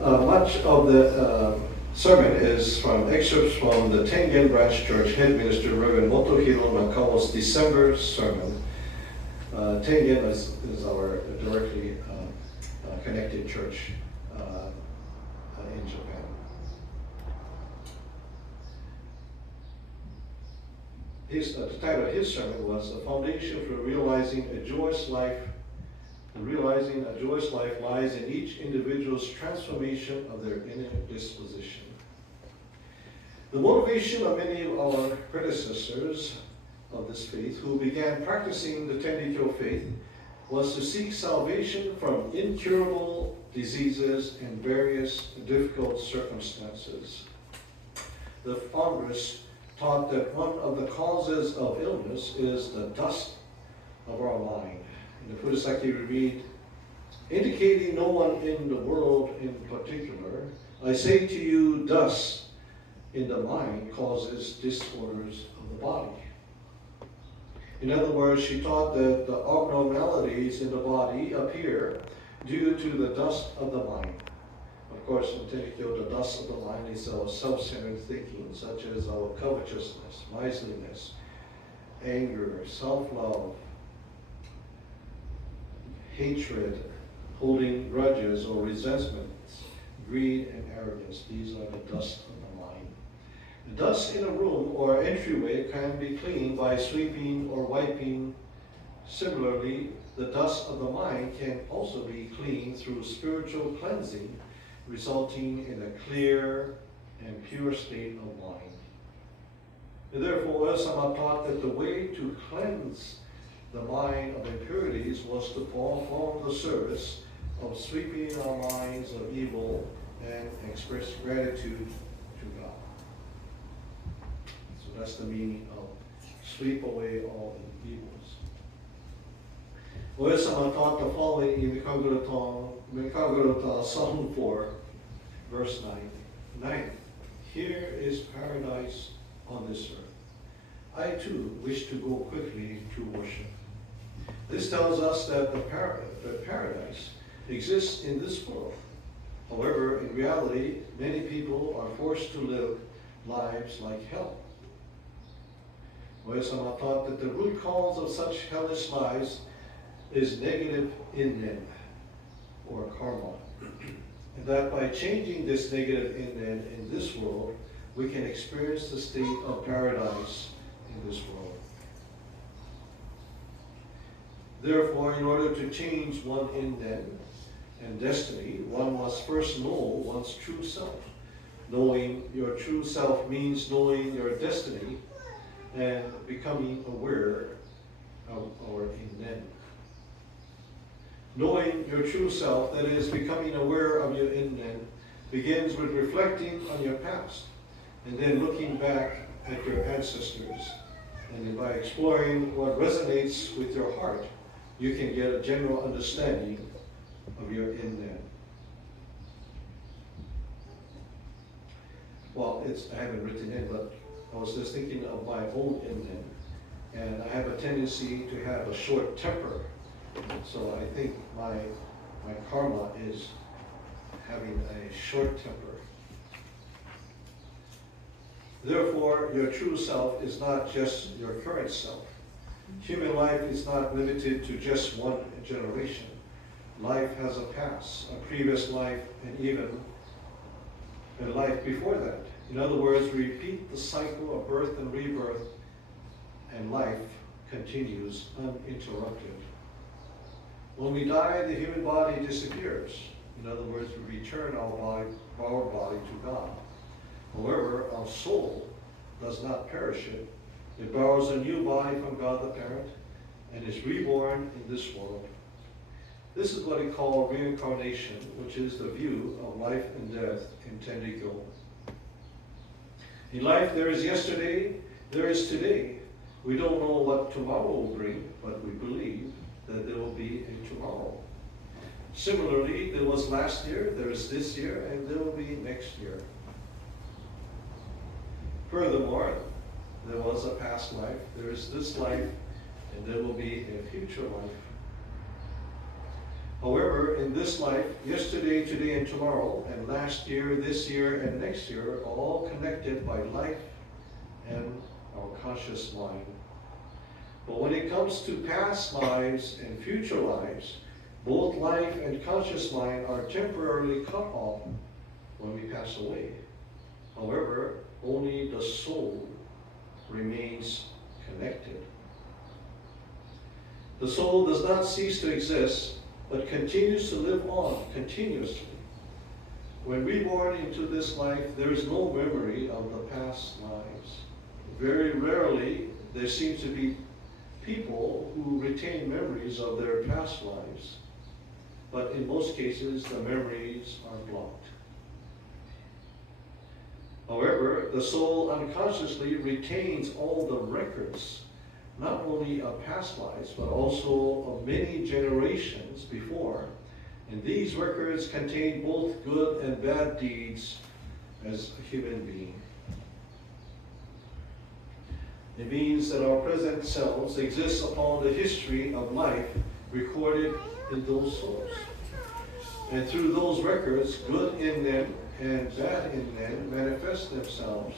Much of the sermon is from excerpts from the Tengen Branch Church Head Minister Reverend Motohiro Nakawa's December sermon. Tengen is our directly connected church in Japan. The title of his sermon was "The Foundation for Realizing a Joyous Life." Realizing a joyous life lies in each individual's transformation of their inner disposition. The motivation of many of our predecessors of this faith who began practicing the Tenrikyo faith was to seek salvation from incurable diseases and various difficult circumstances. The founders taught that one of the causes of illness is the dust of our mind. In the Furusaki we read, indicating no one in the world in particular, I say to you, dust in the mind causes disorders of the body. In other words, she taught that the abnormalities in the body appear due to the dust of the mind. Of course, in Tenrikyo, the dust of the mind is our self-centered thinking, such as our covetousness, miserliness, anger, self-love, hatred, holding grudges or resentments, greed and arrogance. These are the dust of the mind. The dust in a room or entryway can be cleaned by sweeping or wiping. Similarly, the dust of the mind can also be cleaned through spiritual cleansing, resulting in a clear and pure state of mind. And therefore, Oya-sama taught that the way to cleanse the mind of impurities was to perform the service of sweeping our minds of evil and express gratitude to God. So that's the meaning of sweep away all evils. Oya-sama taught the following in Mikagurota Song 4, verse 9. Here is paradise on this earth. I too wish to go quickly to worship. This tells us that the paradise exists in this world. However, in reality, many people are forced to live lives like hell. Oya-sama taught that the root cause of such hellish lives is negative innen, or karma, and that by changing this negative innen in this world, we can experience the state of paradise in this world. Therefore, in order to change one innen and destiny, one must first know one's true self. Knowing your true self means knowing your destiny and becoming aware of our innen. Knowing your true self, that is, becoming aware of your innen, begins with reflecting on your past and then looking back at your ancestors. And then by exploring what resonates with your heart, you can get a general understanding of your innen. Well, I haven't written it, but I was just thinking of my own innen, and I have a tendency to have a short temper. So I think my karma is having a short temper. Therefore, your true self is not just your current self. Human life is not limited to just one generation. Life has a past, a previous life, and even a life before that. In other words, we repeat the cycle of birth and rebirth, and life continues uninterrupted. When we die, the human body disappears. In other words, we return our body to God. However, our soul does not perish it. It borrows a new body from God the Parent and is reborn in this world. This is what we call reincarnation, which is the view of life and death in Tenrikyo. In life, there is yesterday, there is today. We don't know what tomorrow will bring, but we believe that there will be a tomorrow. Similarly, there was last year, there is this year, and there will be next year. Furthermore, there was a past life, there is this life, and there will be a future life. However, in this life, yesterday, today, and tomorrow, and last year, this year, and next year, are all connected by life and our conscious mind. But when it comes to past lives and future lives, both life and conscious mind are temporarily cut off when we pass away. However, only the soul remains connected. The soul does not cease to exist, but continues to live on continuously. When reborn into this life, there is no memory of the past lives. Very rarely, there seem to be people who retain memories of their past lives, but in most cases, the memories are blocked. However, the soul unconsciously retains all the records, not only of past lives, but also of many generations before. And these records contain both good and bad deeds as a human being. It means that our present selves exist upon the history of life recorded in those souls. And through those records, good in them and bad in them manifest themselves.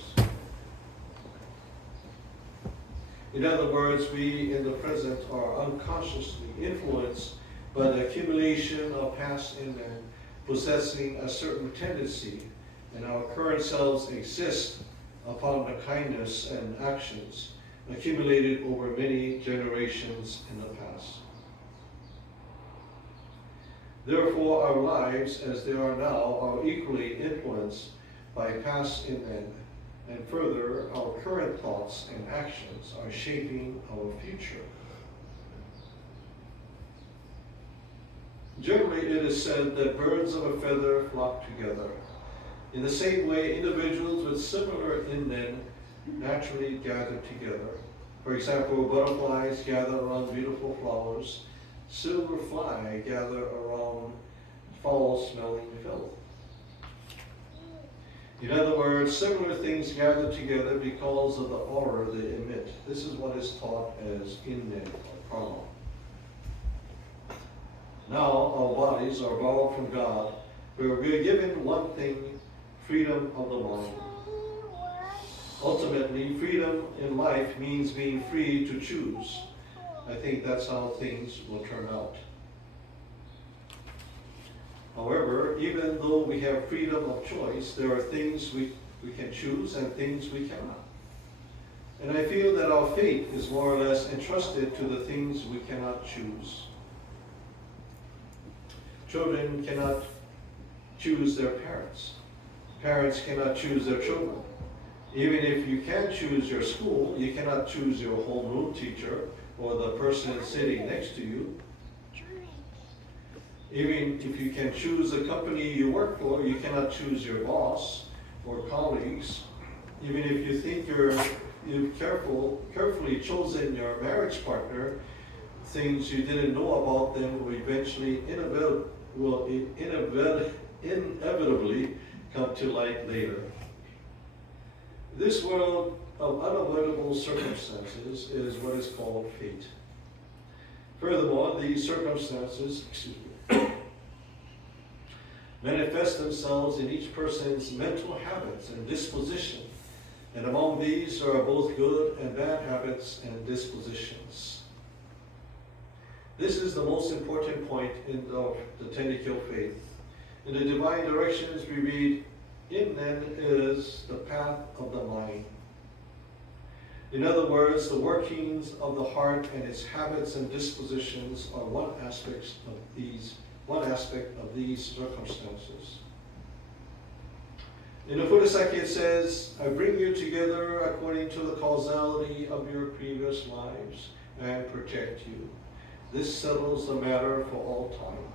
In other words, we in the present are unconsciously influenced by the accumulation of past in them possessing a certain tendency, and our current selves exist upon the kindness and actions accumulated over many generations in the past. Therefore, our lives as they are now are equally influenced by past in them, and further, our current thoughts and actions are shaping our future. Generally, it is said that birds of a feather flock together. In the same way, individuals with similar in them naturally gather together. For example, butterflies gather around beautiful flowers. Silver fly gather around foul-smelling filth. In other words, similar things gather together because of the aura they emit. This is what is taught as in-them, or karma. Now, our bodies are borrowed from God, where we are given one thing, freedom of the mind. Ultimately, freedom in life means being free to choose. I think that's how things will turn out. However, even though we have freedom of choice, there are things we can choose and things we cannot. And I feel that our fate is more or less entrusted to the things we cannot choose. Children cannot choose their parents. Parents cannot choose their children. Even if you can choose your school, you cannot choose your homeroom teacher or the person sitting next to you. Even if you can choose the company you work for, you cannot choose your boss or colleagues. Even if you think you've carefully chosen your marriage partner, things you didn't know about them will eventually inevitably come to light later. This world of unavoidable circumstances is what is called fate. Furthermore, these circumstances, manifest themselves in each person's mental habits and disposition, and among these are both good and bad habits and dispositions. This is the most important point in the Tenrikyo faith. In the divine directions we read, in them is the path of the mind. In other words, the workings of the heart and its habits and dispositions are one aspect of these circumstances. In the Fuddhasaki it says, I bring you together according to the causality of your previous lives and protect you. This settles the matter for all time.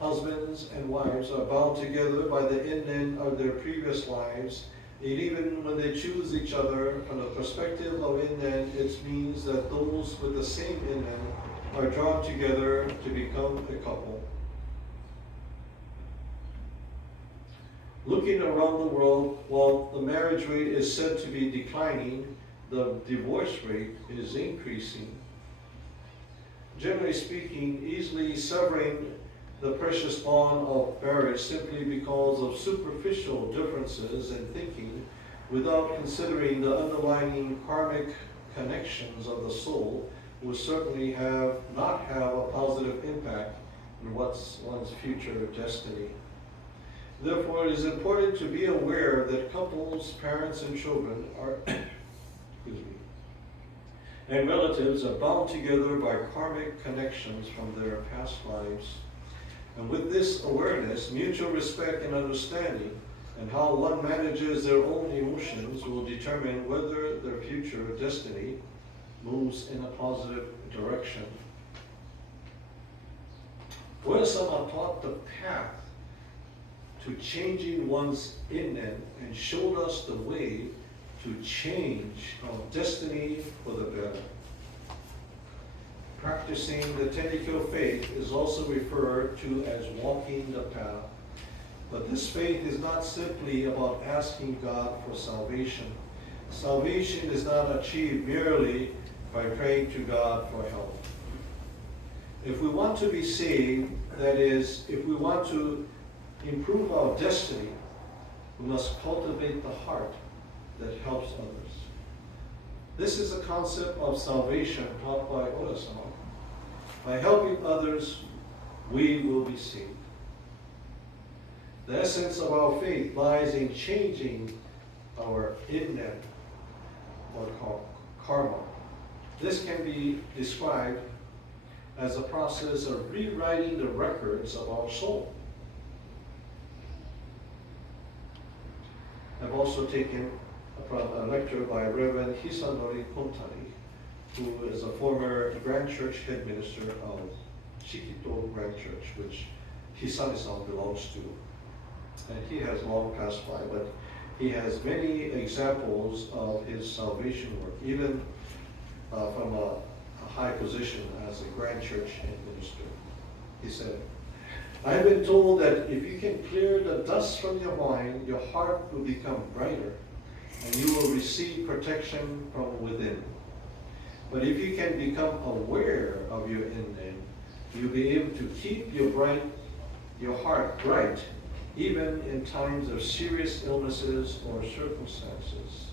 Husbands and wives are bound together by the in-end of their previous lives, and even when they choose each other from the perspective of in-end, it means that those with the same in-end are drawn together to become a couple. Looking around the world, while the marriage rate is said to be declining, the divorce rate is increasing. generally speaking, easily severing the precious bond of marriage simply because of superficial differences in thinking without considering the underlying karmic connections of the soul will certainly not have a positive impact on one's future destiny. Therefore, it is important to be aware that couples, parents, and children are and relatives are bound together by karmic connections from their past lives. And with this awareness, mutual respect and understanding, and how one manages their own emotions will determine whether their future destiny moves in a positive direction. Oya-sama taught the path to changing one's innen and showed us the way to change our destiny for the better. Practicing the Tenrikyo faith is also referred to as walking the path. But this faith is not simply about asking God for salvation. Salvation is not achieved merely by praying to God for help. If we want to be saved, that is, if we want to improve our destiny, we must cultivate the heart that helps others. This is the concept of salvation taught by Oya-sama. By helping others, we will be saved. The essence of our faith lies in changing our innen, or karma. This can be described as a process of rewriting the records of our soul. I've also taken a lecture by Reverend Hisanori Kontani, who is a former Grand Church head minister of Shikito Grand Church, which Hisane-san belongs to. And he has long passed by, but he has many examples of his salvation work, even from a high position as a Grand Church head minister. He said, I've been told that if you can clear the dust from your mind, your heart will become brighter, and you will receive protection from within. But if you can become aware of your innen, you'll be able to keep your heart bright, even in times of serious illnesses or circumstances.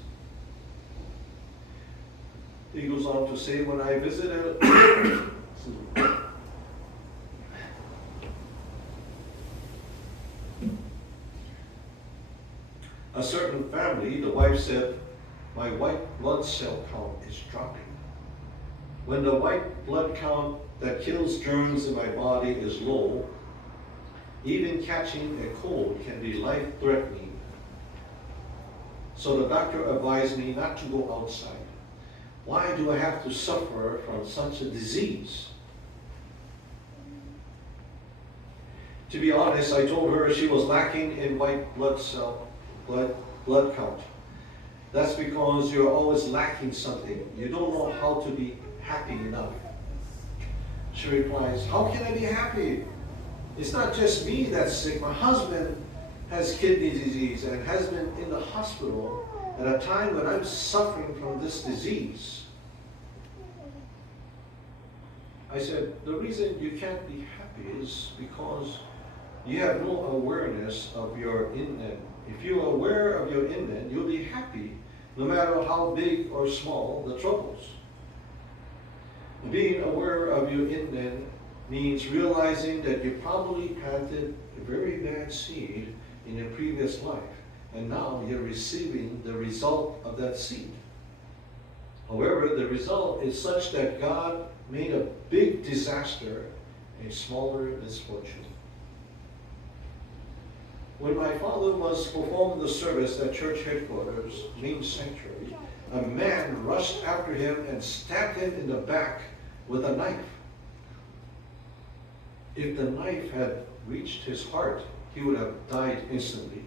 He goes on to say, when I visited a certain family, the wife said, my white blood cell count is dropping. When the white blood count that kills germs in my body is low, even catching a cold can be life-threatening. So the doctor advised me not to go outside. Why do I have to suffer from such a disease? To be honest, I told her she was lacking in white blood count. That's because you're always lacking something. You don't know how to be happy enough. She replies, how can I be happy? It's not just me that's sick. My husband has kidney disease and has been in the hospital at a time when I'm suffering from this disease. I said, the reason you can't be happy is because you have no awareness of your innen. If you're aware of your innen, you'll be happy no matter how big or small the troubles. Being aware of your innen means realizing that you probably planted a very bad seed in a previous life, and now you're receiving the result of that seed. However, the result is such that God made a big disaster a smaller misfortune. When my father was performing the service at church headquarters, main sanctuary, a man rushed after him and stabbed him in the back with a knife. If the knife had reached his heart, he would have died instantly,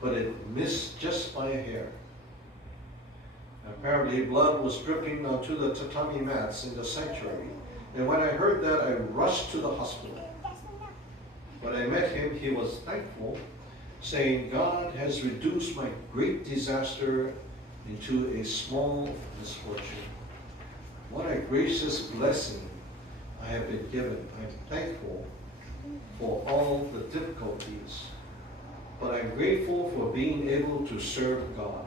but it missed just by a hair. Apparently, blood was dripping onto the tatami mats in the sanctuary, and when I heard that, I rushed to the hospital. When I met him, he was thankful, saying, God has reduced my great disaster into a small misfortune. What a gracious blessing I have been given. I'm thankful for all the difficulties, but I'm grateful for being able to serve God.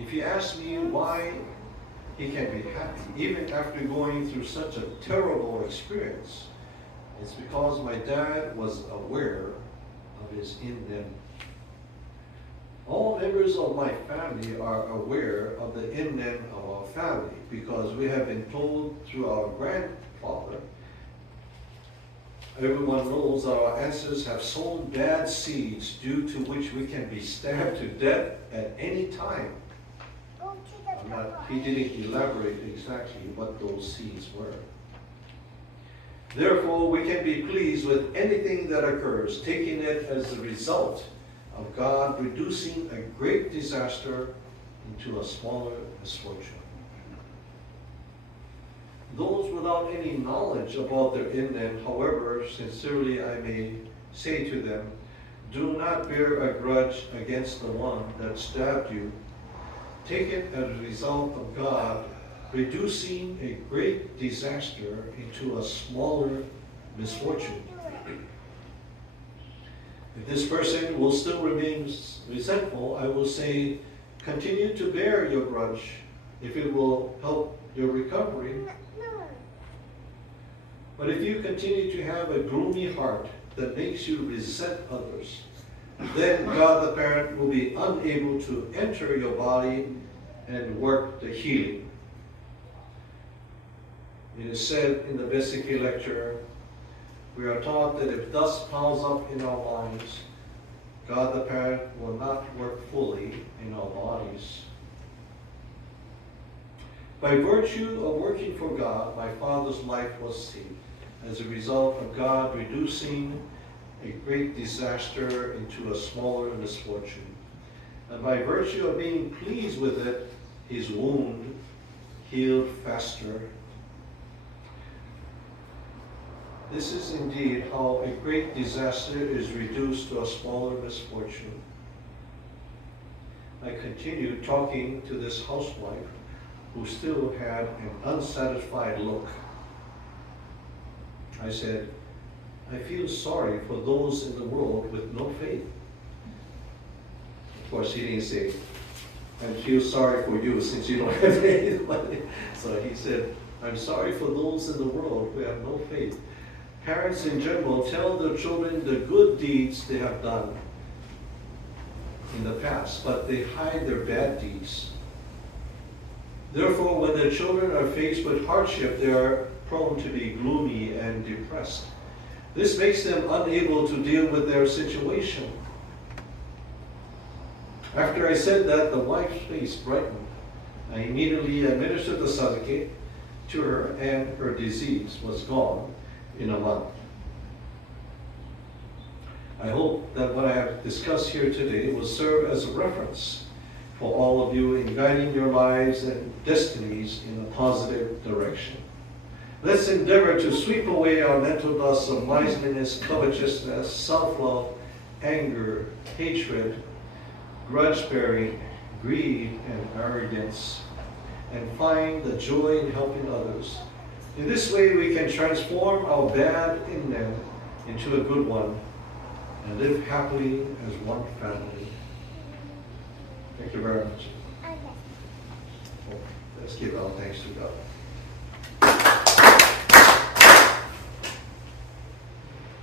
If you ask me why he can be happy, even after going through such a terrible experience, it's because my dad was aware of his in-them. All members of my family are aware of the in-them of our family because we have been told through our grandfather. Everyone knows our ancestors have sown bad seeds due to which we can be stabbed to death at any time. He didn't elaborate exactly what those seeds were. Therefore, we can be pleased with anything that occurs, taking it as the result of God reducing a great disaster into a smaller misfortune. Those without any knowledge about their in-them, however, sincerely I may say to them, do not bear a grudge against the one that stabbed you. Take it as a result of God reducing a great disaster into a smaller misfortune. If this person will still remain resentful, I will say, continue to bear your grudge if it will help your recovery. But if you continue to have a gloomy heart that makes you resent others, then God the Parent will be unable to enter your body and work the healing. It is said in the basic lecture, we are taught that if dust piles up in our minds, God the Parent will not work fully in our bodies. By virtue of working for God, my father's life was saved as a result of God reducing a great disaster into a smaller misfortune. And by virtue of being pleased with it, his wound healed faster. This is indeed how a great disaster is reduced to a smaller misfortune. I continued talking to this housewife who still had an unsatisfied look. I said, I feel sorry for those in the world with no faith. Of course, he didn't say, I feel sorry for you since you don't have faith. So he said, I'm sorry for those in the world who have no faith. Parents in general tell their children the good deeds they have done in the past, but they hide their bad deeds. Therefore, when their children are faced with hardship, they are prone to be gloomy and depressed. This makes them unable to deal with their situation. After I said that, the wife's face brightened. I immediately administered the sadake to her, and her disease was gone in a month. I hope that what I have discussed here today will serve as a reference for all of you in guiding your lives and destinies in a positive direction. Let's endeavor to sweep away our mental dust of miserliness, covetousness, self-love, anger, hatred, grudge-bearing, greed, and arrogance, and find the joy in helping others. In this way, we can transform our bad in them into a good one and live happily as one family. Thank you very much. Let's give our thanks to God.